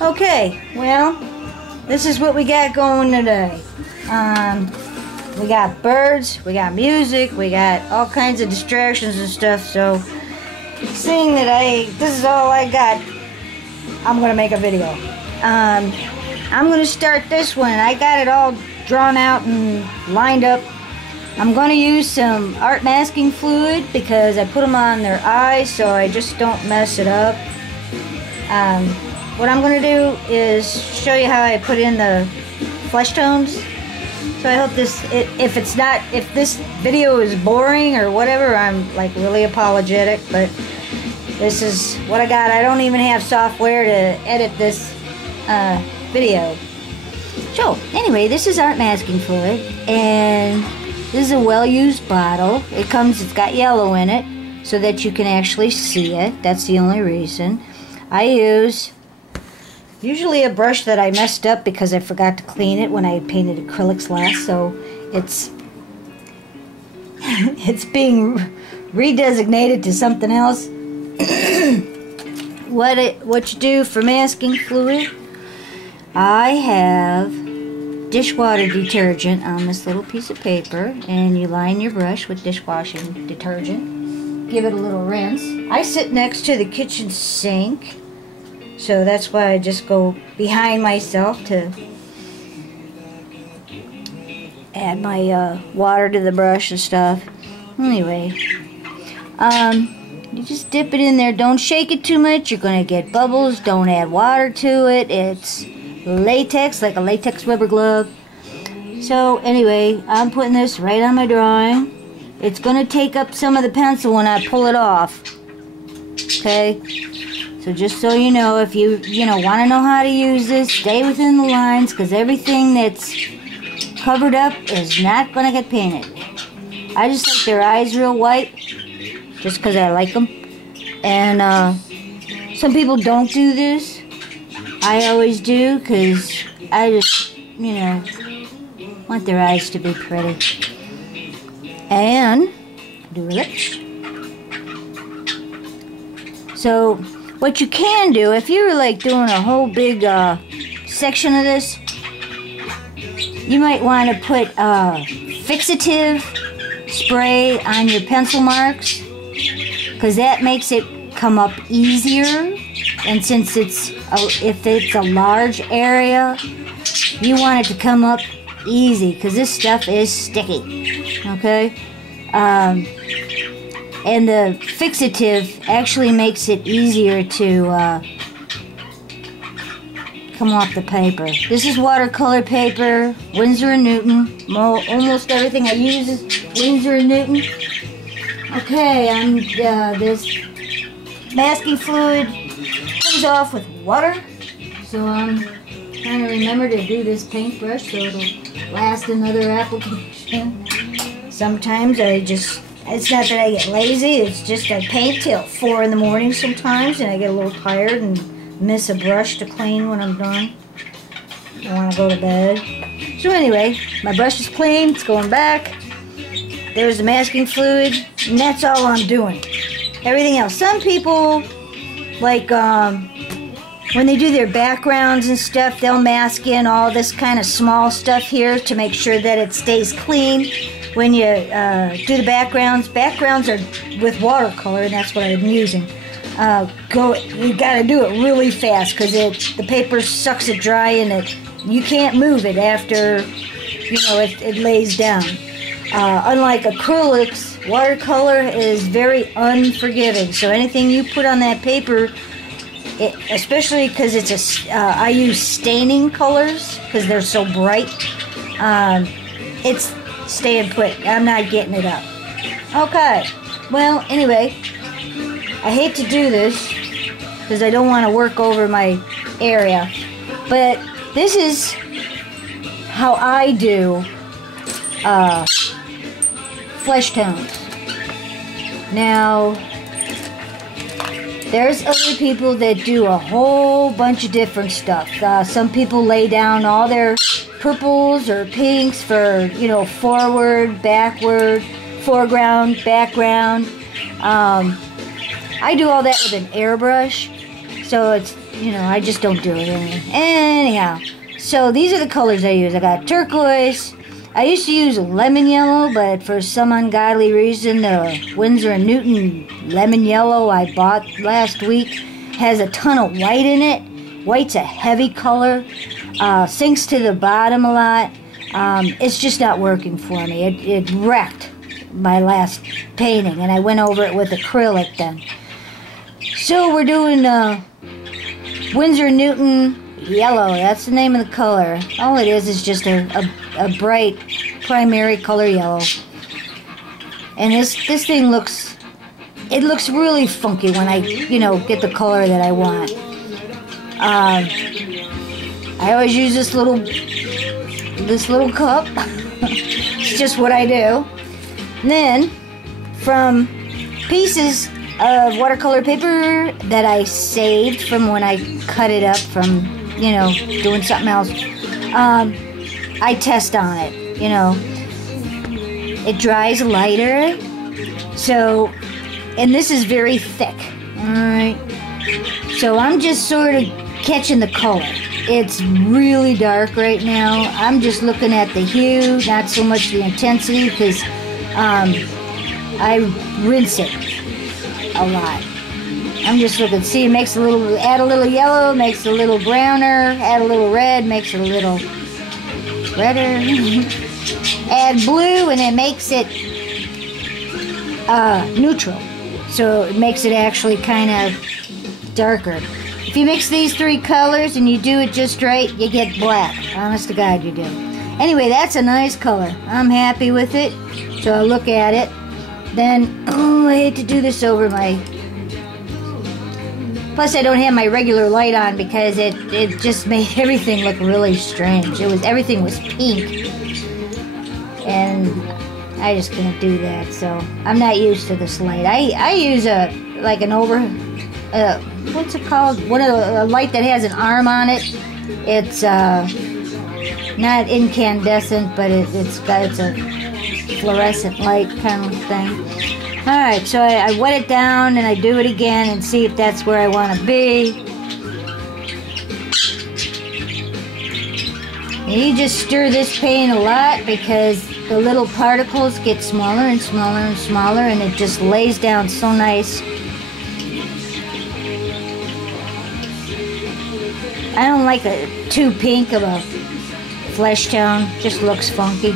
Okay, well, this is what we got going today. We got birds, we got music, we got all kinds of distractions and stuff, so seeing that this is all I got, I'm going to make a video. I'm going to start this one. I got it all drawn out and lined up. I'm going to use some art masking fluid because I put them on their eyes so I just don't mess it up. What I'm going to do is show you how I put in the flesh tones. So I hope if this video is boring or whatever, I'm like really apologetic, but this is what I got. I don't even have software to edit this video. So anyway, this is art masking fluid, and this is a well-used bottle. It's got yellow in it so that you can actually see it. That's the only reason. I use usually a brush that I messed up because I forgot to clean it when I painted acrylics last, so it's being redesignated to something else. What you do for masking fluid, I have dishwater detergent on this little piece of paper, and you line your brush with dishwashing detergent. Give it a little rinse. I sit next to the kitchen sink, so that's why I just go behind myself to add my water to the brush and stuff. Anyway, you just dip it in there. Don't shake it too much. You're going to get bubbles. Don't add water to it. It's latex, like a latex rubber glove. So anyway, I'm putting this right on my drawing. It's going to take up some of the pencil when I pull it off. Okay? So just so you know, if you want to know how to use this, stay within the lines, because everything that's covered up is not going to get painted. I just like their eyes real white, just because I like them. And some people don't do this. I always do, because I just, want their eyes to be pretty. And do lips. So what you can do, if you're like doing a whole big section of this, you might want to put fixative spray on your pencil marks, because that makes it come up easier. And since if it's a large area, you want it to come up easy, because this stuff is sticky. Okay? And the fixative actually makes it easier to come off the paper. This is watercolor paper, Winsor & Newton. Almost everything I use is Winsor & Newton. Okay, this masking fluid comes off with water, so I'm trying to remember to do this paintbrush so it'll last another application. Sometimes it's not that I get lazy, it's just I paint till 4 in the morning sometimes, and I get a little tired and miss a brush to clean when I'm done. I want to go to bed. So anyway, my brush is clean, it's going back. There's the masking fluid, and that's all I'm doing. Everything else. Some people, like when they do their backgrounds and stuff, they'll mask in all this kind of small stuff here to make sure that it stays clean. When you do the backgrounds are with watercolor, and that's what I'm using. You gotta do it really fast, because the paper sucks it dry, and you can't move it after it lays down. Unlike acrylics, watercolor is very unforgiving. So anything you put on that paper, especially because I use staining colors because they're so bright. It's staying put. I'm not getting it up. Okay. Well, anyway, I hate to do this because I don't want to work over my area, but this is how I do flesh tones. Now, there's other people that do a whole bunch of different stuff. Some people lay down all their purples or pinks for, forward, backward, foreground, background. I do all that with an airbrush. So it's, you know, I just don't do it anyhow. So these are the colors I use. I got turquoise. I used to use lemon yellow, but for some ungodly reason, the Winsor & Newton lemon yellow I bought last week has a ton of white in it. White's a heavy color. Sinks to the bottom a lot. It's just not working for me. It wrecked my last painting, and I went over it with acrylic then. So we're doing Winsor & Newton yellow. That's the name of the color. All it is just a bright primary color yellow. And this thing looks really funky when I, you know, get the color that I want. I always use this little cup. It's just what I do. And then from pieces of watercolor paper that I saved from when I cut it up from, you know, doing something else, I test on it, you know. It dries lighter, so, and this is very thick, alright. So I'm just sort of catching the color. It's really dark right now. I'm just looking at the hue, not so much the intensity, because I rinse it a lot. I'm just looking. See, it makes add a little yellow, makes it a little browner, add a little red, makes it a little redder. Add blue, and it makes it neutral. So it makes it actually kind of darker. If you mix these three colors and you do it just right, you get black. Honest to God, you do. Anyway, that's a nice color. I'm happy with it. So I look at it. Then, oh, I hate to do this over my... Plus, I don't have my regular light on because it just made everything look really strange. Everything was pink. And I just can't do that, so I'm not used to this light. I use what's it called? A light that has an arm on it. It's not incandescent, but it's a fluorescent light kind of thing. Alright, so I wet it down and I do it again and see if that's where I want to be. And you just stir this paint a lot because the little particles get smaller and smaller and smaller, and it just lays down so nice. I don't like too pink of a flesh tone. Just looks funky.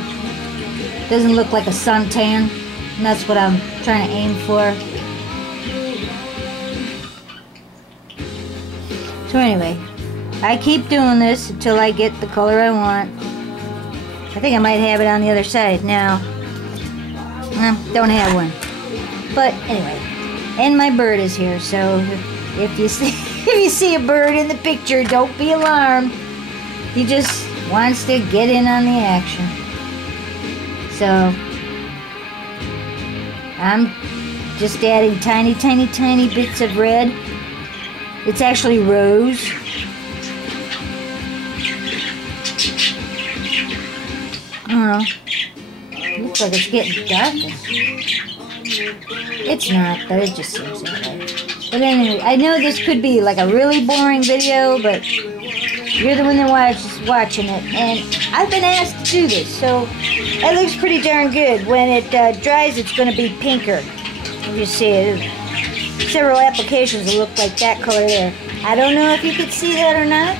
Doesn't look like a suntan. And that's what I'm trying to aim for. So anyway, I keep doing this until I get the color I want. I think I might have it on the other side now. Don't have one. But anyway, and my bird is here, so if you see a bird in the picture, don't be alarmed. He just wants to get in on the action. So I'm just adding tiny, tiny, tiny bits of red. It's actually rose. I don't know. Looks like it's getting darker. It's not, but it just seems that way. But anyway, I know this could be like a really boring video, but you're the one that watching it, and I've been asked to do this, so it looks pretty darn good. When it dries, it's going to be pinker. You see it. Several applications will look like that color there. I don't know if you could see that or not.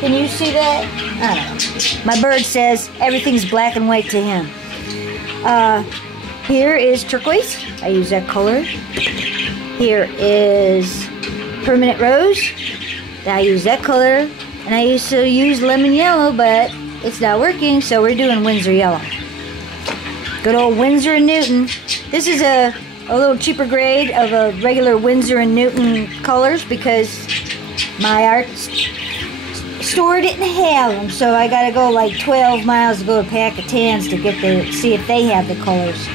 Can you see that? I don't know. My bird says everything's black and white to him. Here is turquoise. I use that color. Here is permanent rose. I use that color. And I used to use lemon yellow, but it's not working, so we're doing Winsor yellow. Good old Winsor & Newton. This is a little cheaper grade of a regular Winsor & Newton colors because my art store didn't have them, so I gotta go like 12 miles to go to Pack of Tans to see if they have the colors.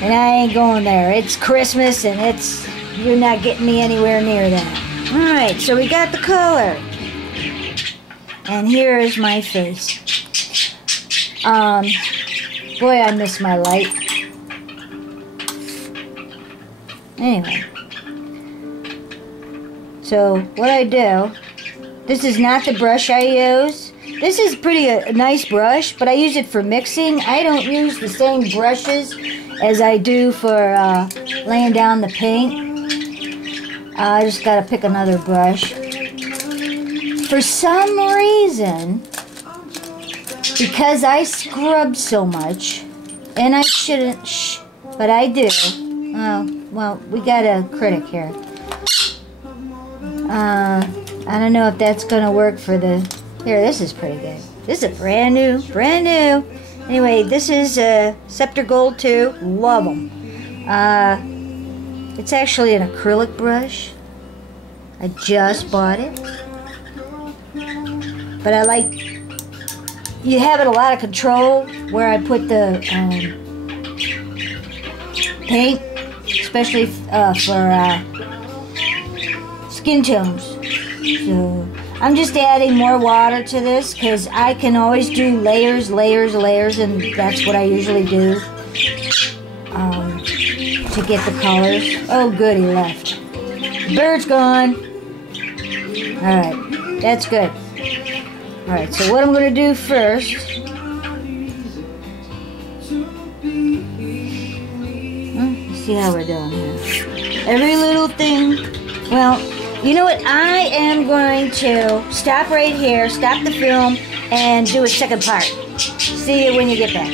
And I ain't going there. It's Christmas and you're not getting me anywhere near that. Alright, so we got the color. And here is my face. Boy, I miss my light. Anyway. So what I do, this is not the brush I use. This is a nice brush, but I use it for mixing. I don't use the same brushes as I do for laying down the paint. I just gotta pick another brush. For some reason, because I scrub so much, and I shouldn't, but I do. Well, we got a critic here. I don't know if that's gonna work for the. Here, this is pretty good. This is brand new. Anyway, this is Scepter Gold 2. Love them. It's actually an acrylic brush. I just bought it. But I like, you have it a lot of control where I put the paint, especially for skin tones. So I'm just adding more water to this because I can always do layers, and that's what I usually do to get the colors. Oh, good, he left. The bird's gone. Alright, that's good. Alright, so what I'm going to do first, let's see how we're doing here. Every little thing, well, you know what, I am going to stop right here, stop the film, and do a second part. See you when you get back.